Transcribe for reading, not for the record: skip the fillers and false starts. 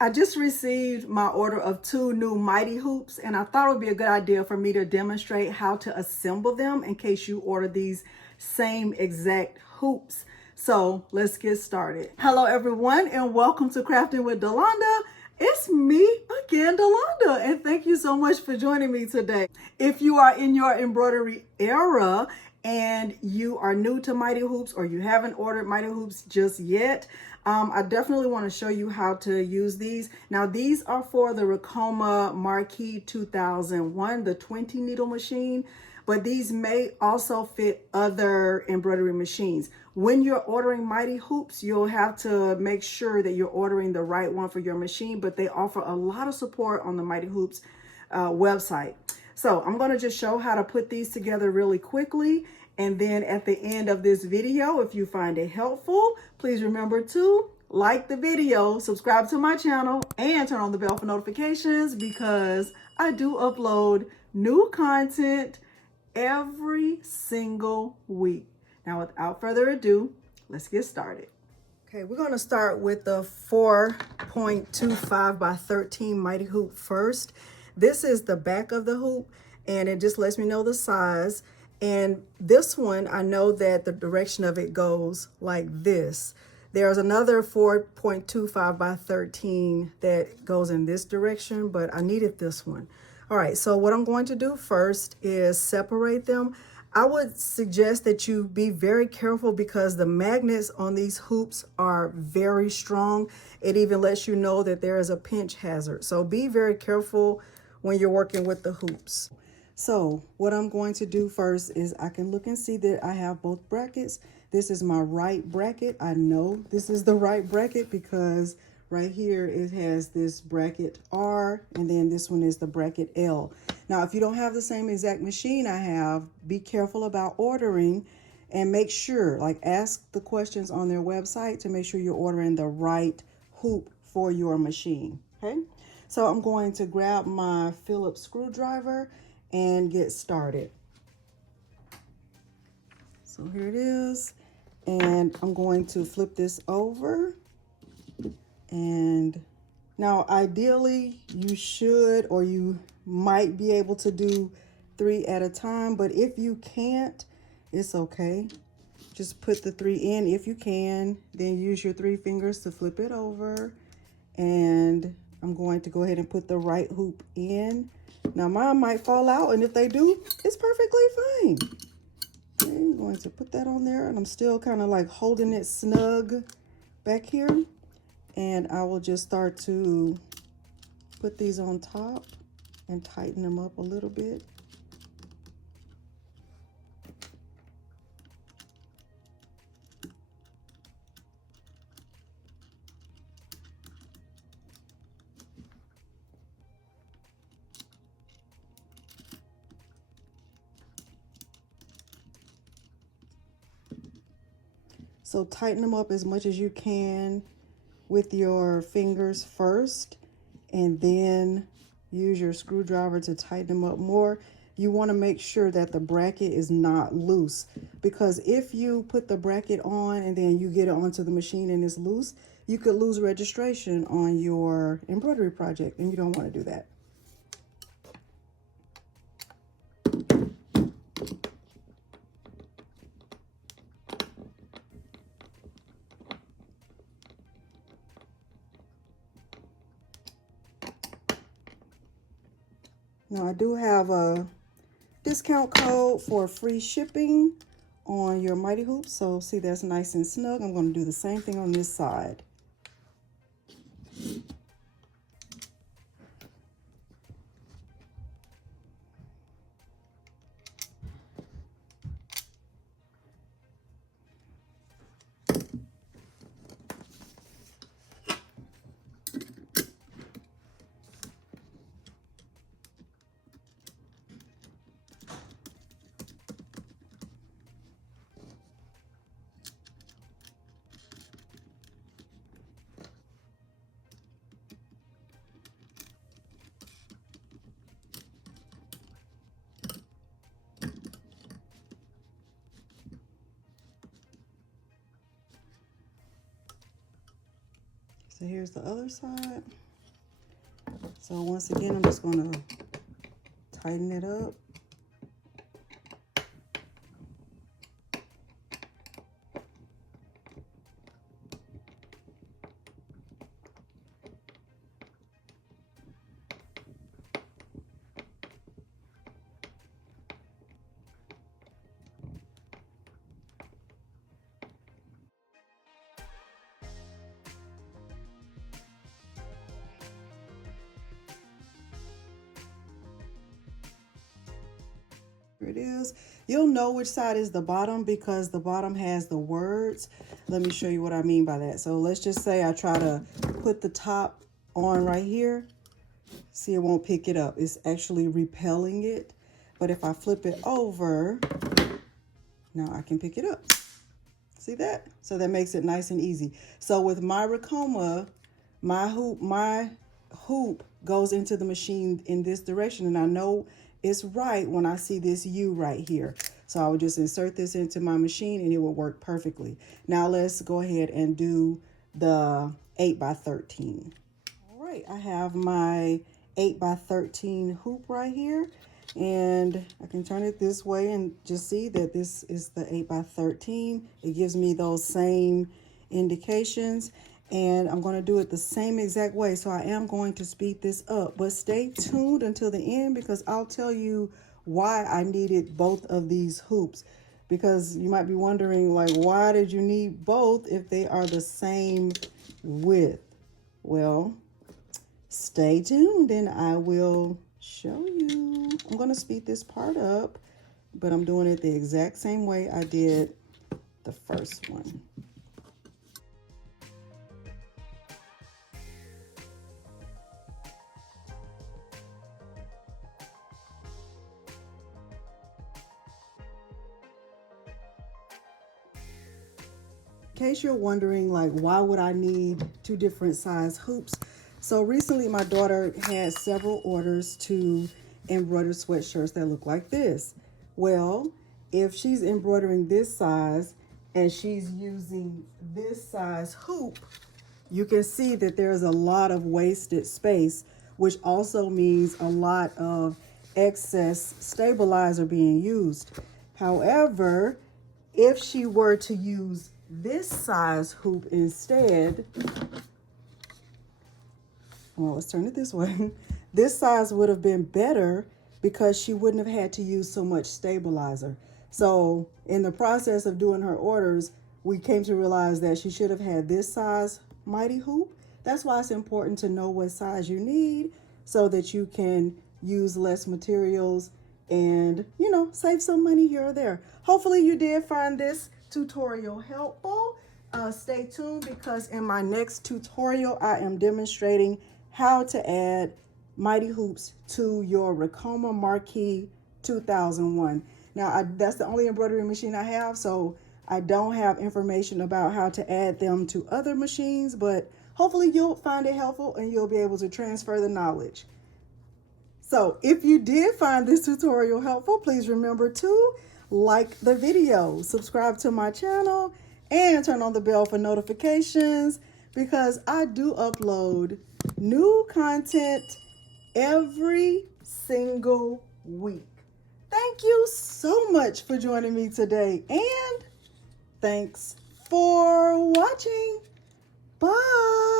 I just received my order of 2 new Mighty hoops, and I thought it would be a good idea for me to demonstrate how to assemble them in case you order these same exact hoops. So let's get started. Hello everyone, and welcome to Crafting with Delonda. It's me again, Delonda, and thank you so much for joining me today. If you are in your embroidery era and you are new to Mighty Hoops or you haven't ordered Mighty Hoops just yet, I definitely want to show you how to use these. Now, these are for the Ricoma Marquee 2001, the 20 needle machine, but these may also fit other embroidery machines. When you're ordering Mighty Hoops, you'll have to make sure that you're ordering the right one for your machine, but they offer a lot of support on the Mighty Hoops website. So I'm going to just show how to put these together really quickly. And then at the end of this video, if you find it helpful, please remember to like the video, subscribe to my channel, and turn on the bell for notifications because I do upload new content every single week. Now, without further ado, let's get started. Okay, we're going to start with the 4.25 by 13 Mighty Hoop first. This is the back of the hoop, and it just lets me know the size. And this one, I know that the direction of it goes like this. There's another 4.25 by 13 that goes in this direction, but I needed this one. All right, so what I'm going to do first is separate them. I would suggest that you be very careful because the magnets on these hoops are very strong. It even lets you know that there is a pinch hazard. So be very careful when you're working with the hoops. So what I'm going to do first is I can look and see that I have both brackets. This is my right bracket. I know this is the right bracket because right here it has this bracket R, and then this one is the bracket L. Now, if you don't have the same exact machine I have, be careful about ordering and make sure, like ask the questions on their website to make sure you're ordering the right hoop for your machine, okay? So I'm going to grab my Phillips screwdriver and get started. So here it is, and I'm going to flip this over. And now ideally you should, or you might be able to do 3 at a time, but if you can't, it's okay. Just put the 3 in if you can, then use your 3 fingers to flip it over. And I'm going to go ahead and put the right hoop in. Now mine might fall out, and if they do, it's perfectly fine. Okay, I'm going to put that on there, and I'm still kind of like holding it snug back here. And I will just start to put these on top and tighten them up a little bit. So tighten them up as much as you can with your fingers first, and then use your screwdriver to tighten them up more. You want to make sure that the bracket is not loose, because if you put the bracket on and then you get it onto the machine and it's loose, you could lose registration on your embroidery project, and you don't want to do that. Now I do have a discount code for free shipping on your Mighty Hoops. So see, that's nice and snug. I'm going to do the same thing on this side. So here's the other side. So once again, I'm just gonna tighten it up. Here it is. You'll know which side is the bottom because the bottom has the words. Let me show you what I mean by that. So let's just say I try to put the top on right here. See, it won't pick it up. It's actually repelling it. But if I flip it over, now I can pick it up. See that? So that makes it nice and easy. So with my Ricoma, my hoop goes into the machine in this direction, and I know it's right when I see this U right here. So I would just insert this into my machine and it will work perfectly. Now let's go ahead and do the 8x13. All right, I have my 8x13 hoop right here, and I can turn it this way and just see that this is the 8x13. It gives me those same indications, and I'm going to do it the same exact way. So I am going to speed this up, but stay tuned until the end because I'll tell you why I needed both of these hoops. Because you might be wondering, like, why did you need both if they are the same width? Well, stay tuned and I will show you. I'm going to speed this part up, but I'm doing it the exact same way I did the first one. In case you're wondering, like, why would I need two different size hoops? So recently my daughter had several orders to embroider sweatshirts that look like this. Well, if she's embroidering this size and she's using this size hoop, you can see that there's a lot of wasted space, which also means a lot of excess stabilizer being used. However, if she were to use this size hoop instead, well, let's turn it this way. This size would have been better because she wouldn't have had to use so much stabilizer. So in the process of doing her orders, we came to realize that she should have had this size mighty hoop. That's why it's important to know what size you need so that you can use less materials and, you know, save some money here or there. Hopefully you did find this tutorial helpful. Stay tuned because in my next tutorial, I am demonstrating how to add mighty hoops to your Ricoma Marquee 2001. Now, that's the only embroidery machine I have, so I don't have information about how to add them to other machines, but hopefully you'll find it helpful and you'll be able to transfer the knowledge. So if you did find this tutorial helpful, please remember to like the video, subscribe to my channel, and turn on the bell for notifications because I do upload new content every single week. Thank you so much for joining me today, and thanks for watching. Bye.